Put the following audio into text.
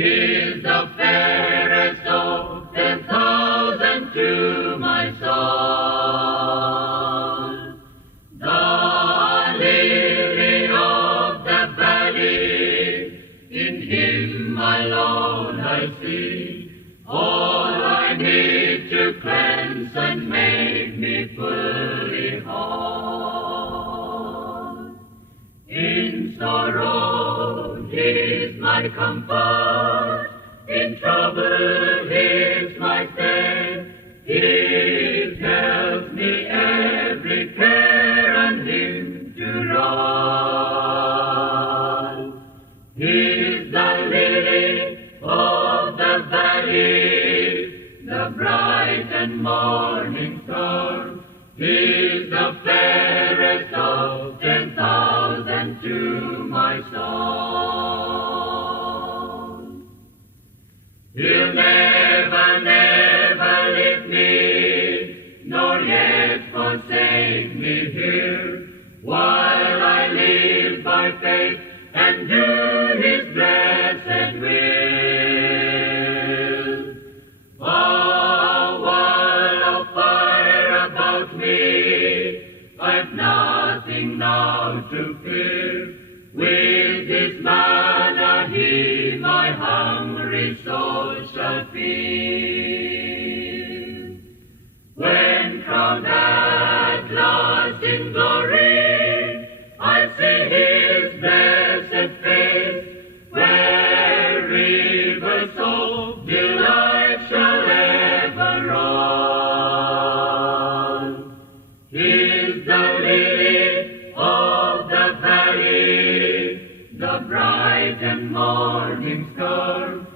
is the fairest of 10,000 to my soul. The lily of the valley, in him alone I see all I need to cleanse and make me fully whole. In sorrow he is my comfort, in trouble he is my stay. He tells me every care on him to roll. He is the lily of the valley, the bright and morning star. He is the fairest of 10,000 to my soul. He'll never, never leave me, nor yet forsake me here, while I live by faith and do his blessed will. A wall of fire about me, I've nothing now to fear. With his manna he my hungry soul shall feed. When crowned at last in glory, I'll see his blessed face, where rivers of delight shall ever roll. He's the lily of the valley, the bright and morning star.